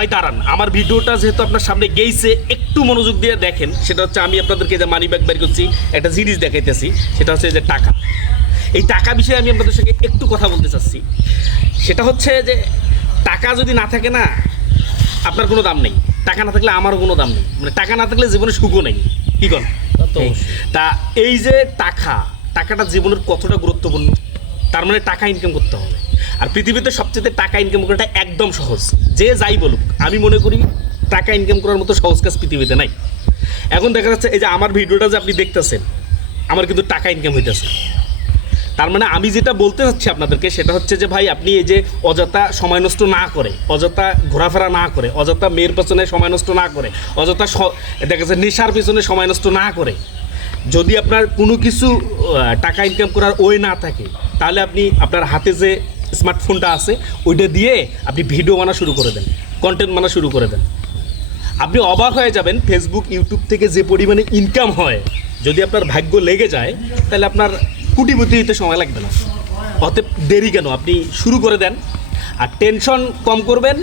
ভাই দাঁড়ান, আমার ভিডিওটা যেহেতু আপনার সামনে গেইছে একটু মনোযোগ দিয়ে দেখেন। সেটা হচ্ছে আমি আপনাদেরকে যে মানি ব্যাগ বের করছি, একটা জিনিস দেখাইতেছি, সেটা হচ্ছে যে টাকা। এই টাকা বিষয়ে আমি আপনাদের সঙ্গে একটু কথা বলতে চাচ্ছি। সেটা হচ্ছে যে টাকা যদি না থাকে না, আপনার কোনো দাম নেই। টাকা না থাকলে আমারও কোনো দাম নেই, মানে টাকা না থাকলে জীবনে সুখও নেই। কি কন? তা এই যে টাকাটা জীবনের কতটা গুরুত্বপূর্ণ, তার মানে টাকা ইনকাম করতে হবে। আর পৃথিবীতে সবচেয়ে টাকা ইনকাম করাটা একদম সহজ। যে যাই বলুক, আমি মনে করি টাকা ইনকাম করার মতো সহজ কাজ পৃথিবীতে নাই। এখন দেখা যাচ্ছে এই যে আমার ভিডিওটা যে আপনি দেখতেছেন, আমার কিন্তু টাকা ইনকাম হইতেছে। তার মানে আমি যেটা বলতে চাচ্ছি আপনাদেরকে, সেটা হচ্ছে যে ভাই আপনি এই যে অযথা সময় নষ্ট না করে, অযথা ঘোরাফেরা না করে, অযথা মেয়ের পেছনে সময় নষ্ট না করে, অযথা দেখা যাচ্ছে নেশার পেছনে সময় নষ্ট না করে, যদি আপনার কোনো কিছু টাকা ইনকাম করার ওয়ে না থাকে, তাহলে আপনি আপনার হাতে যে স্মার্টফোনটা আছে ওইটা দিয়ে আপনি ভিডিও বানা শুরু করে দেন, কন্টেন্ট বানা শুরু করে দেন। আপনি অবাক হয়ে যাবেন ফেসবুক ইউটিউব থেকে যে পরিমাণে ইনকাম হয়। যদি আপনার ভাগ্য লেগে যায় তাহলে আপনার কোটিপতি হতে সময় লাগবে না। অতএব দেরি কেন, আপনি শুরু করে দেন। আর টেনশন কম করবেন,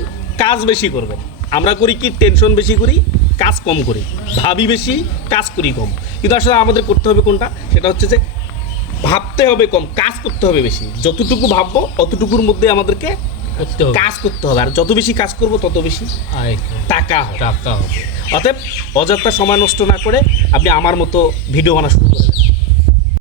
কাজ বেশি করবেন। আমরা করি কি, টেনশন বেশি করি, কাজ কম করি, ভাবি বেশি, কাজ করি কম। কিন্তু আসলে আমাদের করতে হবে কোনটা, সেটা হচ্ছে যে ভাবতে হবে কম, কাজ করতে হবে বেশি। যতটুকু ভাববো অতটুকুর মধ্যে আমাদেরকে কাজ করতে হবে। আর যত বেশি কাজ করব তত বেশি টাকা হবে। টাকা হবে। অতএব অযথা সময় নষ্ট না করে আপনি আমার মতো ভিডিও বানা শুরু করে দেন।